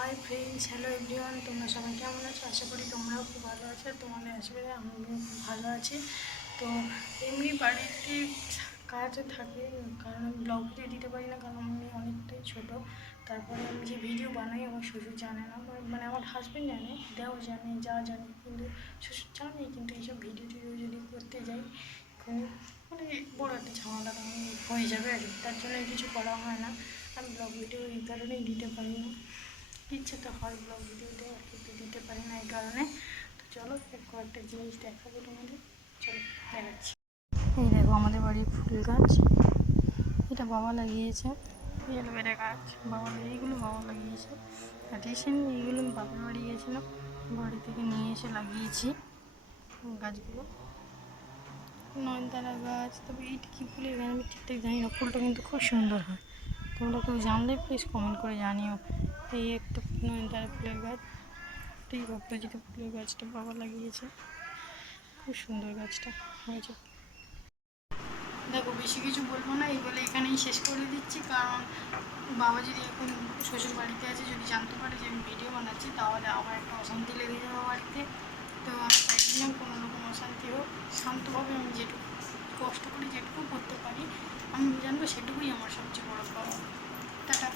Hi friends, hello everyone, তোমরা সবাই কেমন আছো? আশা করি তোমরাও খুব ভালো আছো। তোমাদের আশীর্বাদে আমিও খুব ভালো আছি। তো এমনি বাড়িতে কাজ থাকে, কারণ আমি ব্লগ ভিডিও দিতে পারি না, কারণ আমি অনেকটাই ছোটো। তারপরে আমি যে ভিডিও বানাই আমার শ্বশুর জানে না, মানে আমার হাজব্যান্ড জানে, দেও জানে, যা জানে, কিন্তু শ্বশুর জানে। কিন্তু এইসব ভিডিও টিডিও যদি করতে যাই মানে বড় একটা ঝামেলা হয়ে যাবে আর কি, তার জন্য কিছু করা হয় না। আমি ব্লগ ভিডিও এই কারণেই দিতে পারি না। ইচ্ছে তো হয় ব্লগ ভিডিও দেওয়ার, কিন্তু দিতে পারি না এই কারণে। তো চলো কয়েকটা জিনিস দেখাবো তোমাদের, চলো দেখাচ্ছি। এই দেখো আমাদের বাড়ির ফুল গাছ, এটা বাবা লাগিয়েছে। এলোভেরা গাছ এইগুলো বাবা লাগিয়েছে। আর রিসেন্টলি এইগুলো আমি বাবার বাড়ি গিয়েছিলাম, বাড়ি থেকে নিয়ে এসে লাগিয়েছি গাছগুলো। নয়নতারা গাছ, তবে এইটা কী ফুলের গাছ আমি ঠিকঠাক জানি না, ফুলটা কিন্তু খুব সুন্দর হয়। তোমরা কেউ জানলে প্লিজ কমেন্ট করে জানিও। এই একটা নয়নতারা ফুলের গাছ, এই অপরাজিতা ফুলের গাছটা বাবা লাগিয়েছে, খুব সুন্দর গাছটা হয়েছে। দেখো বেশি কিছু বলবো না, এই বলে এখানেই শেষ করে দিচ্ছি, কারণ বাবা যদি এখন শ্বশুর বাড়িতে আছে, যদি জানতে পারে যে আমি ভিডিও বানাচ্ছি, তাহলে আমার একটা অশান্তি লেগে যাবে বাড়িতে। তো আমি চাইছি না কোনো রকম অশান্তি হোক। শান্তভাবে আমি যেটুকু কষ্ট করে যেটুকু করতে পারি আমি জানবো, সেটুকুই আমার সবচেয়ে বড় পাওয়া। টাটা।